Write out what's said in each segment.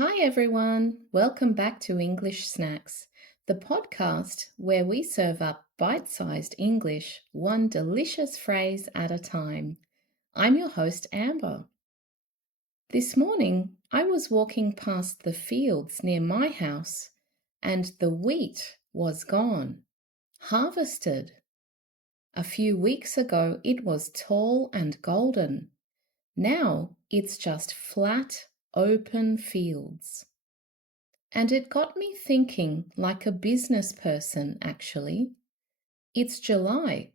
Hi, everyone. Welcome back to English Snacks, the podcast where we serve up bite sized English, one delicious phrase at a time. I'm your host, Amber. This morning, I was walking past the fields near my house, and the wheat was gone, harvested. A few weeks ago, it was tall and golden. Now it's just flat, open fields. And it got me thinking like a business person, actually. It's July,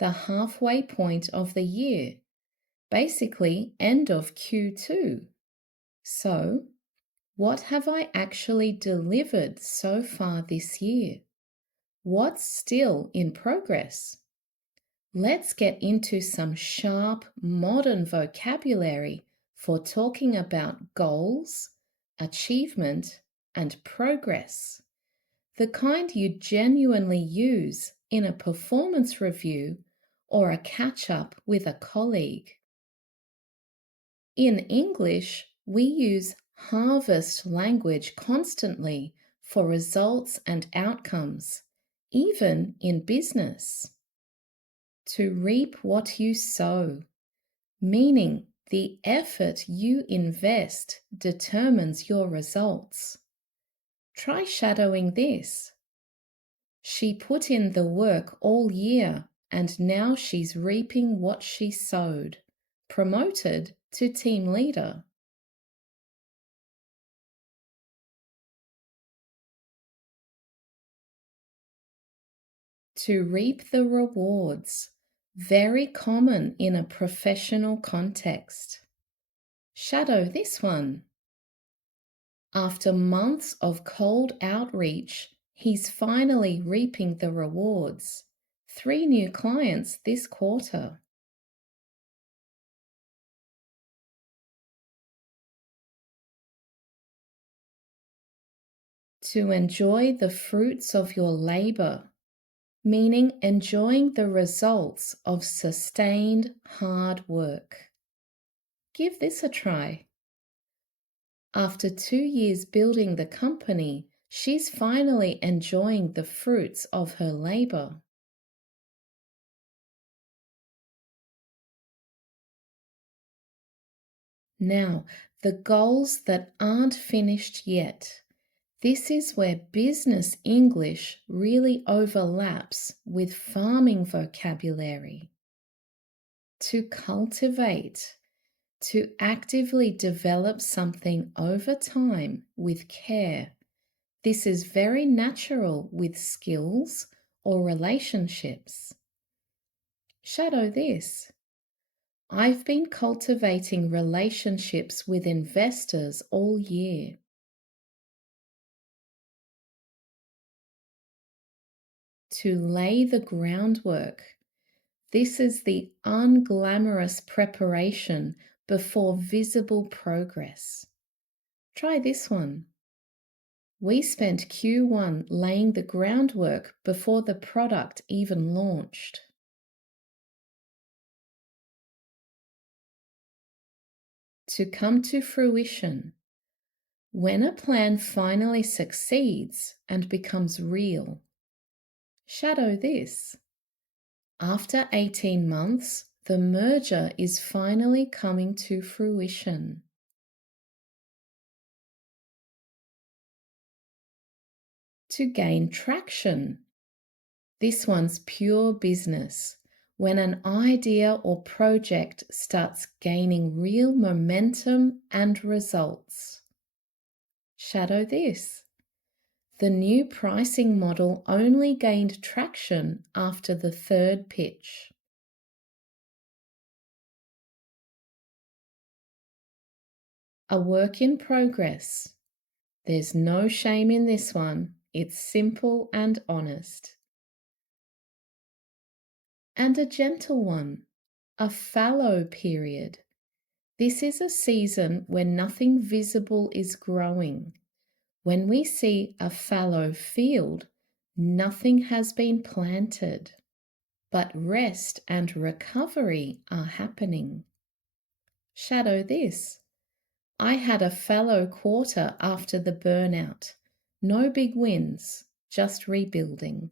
the halfway point of the year, basically end of Q2. So, what have I actually delivered so far this year? What's still in progress? Let's get into some sharp, modern vocabulary for talking about goals, achievement, and progress. The kind you genuinely use in a performance review or a catch up with a colleague. In English, we use harvest language constantly for results and outcomes, even in business. To reap what you sow, meaning the effort you invest determines your results. Try shadowing this. She put in the work all year and now she's reaping what she sowed. Promoted to team leader. To reap the rewards. Very common in a professional context. Shadow this one. After months of cold outreach, he's finally reaping the rewards. 3 new clients this quarter. To enjoy the fruits of your labor, meaning enjoying the results of sustained hard work. Give this a try. After 2 years building the company, she's finally enjoying the fruits of her labor. Now, the goals that aren't finished yet. This is where business English really overlaps with farming vocabulary. To cultivate, to actively develop something over time with care. This is very natural with skills or relationships. Shadow this. I've been cultivating relationships with investors all year. To lay the groundwork. This is the unglamorous preparation before visible progress. Try this one. We spent Q1 laying the groundwork before the product even launched. To come to fruition. When a plan finally succeeds and becomes real. Shadow this. After 18 months, the merger is finally coming to fruition. To gain traction. This one's pure business. When an idea or project starts gaining real momentum and results. Shadow this. The new pricing model only gained traction after the 3rd pitch. A work in progress. There's no shame in this one. It's simple and honest. And a gentle one. A fallow period. This is a season when nothing visible is growing. When we see a fallow field, nothing has been planted, but rest and recovery are happening. Shadow this. I had a fallow quarter after the burnout. No big wins, just rebuilding.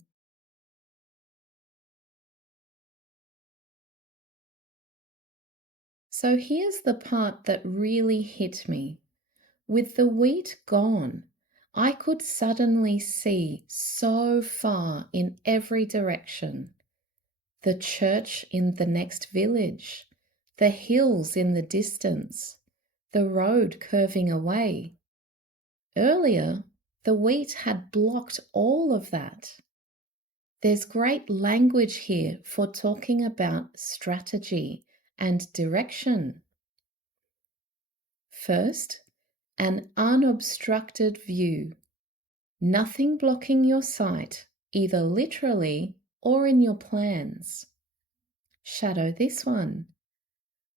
So here's the part that really hit me. With the wheat gone, I could suddenly see so far in every direction. The church in the next village, the hills in the distance, the road curving away. Earlier, the wheat had blocked all of that. There's great language here for talking about strategy and direction. First, an unobstructed view. Nothing blocking your sight, either literally or in your plans. Shadow this one.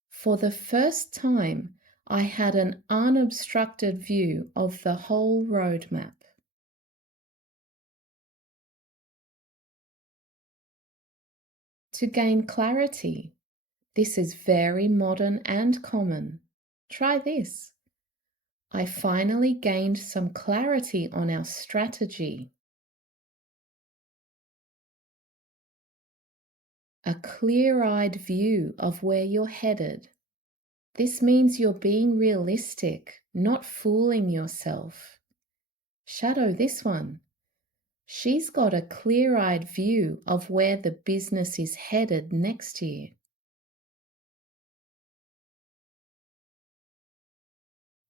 For the first time, I had an unobstructed view of the whole roadmap. To gain clarity, this is very modern and common. Try this. I finally gained some clarity on our strategy. A clear-eyed view of where you're headed. This means you're being realistic, not fooling yourself. Shadow this one. She's got a clear-eyed view of where the business is headed next year.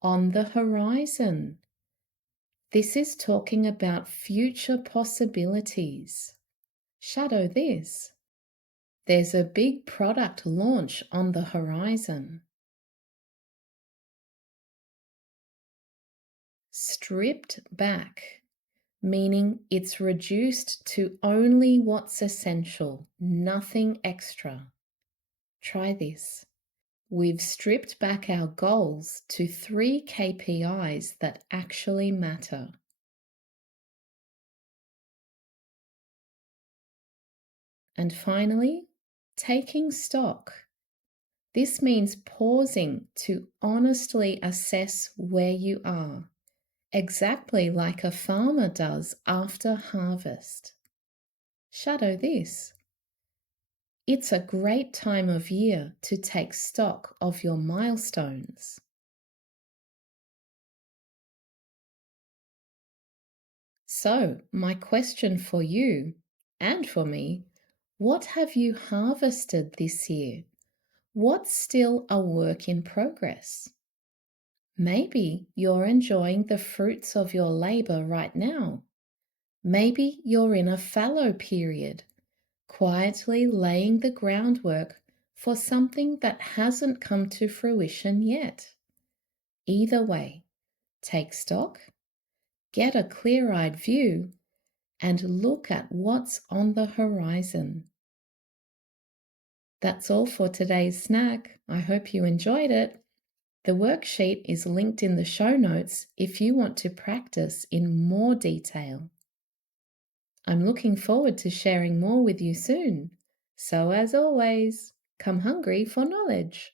On the horizon. This is talking about future possibilities. Shadow this. There's a big product launch on the horizon. Stripped back, meaning it's reduced to only what's essential, nothing extra. Try this. We've stripped back our goals to 3 KPIs that actually matter. And finally, taking stock. This means pausing to honestly assess where you are, exactly like a farmer does after harvest. Shadow this. It's a great time of year to take stock of your milestones. So, my question for you and for me, what have you harvested this year? What's still a work in progress? Maybe you're enjoying the fruits of your labor right now. Maybe you're in a fallow period, quietly laying the groundwork for something that hasn't come to fruition yet. Either way, take stock, get a clear-eyed view, and look at what's on the horizon. That's all for today's snack. I hope you enjoyed it. The worksheet is linked in the show notes if you want to practice in more detail. I'm looking forward to sharing more with you soon. So as always, come hungry for knowledge.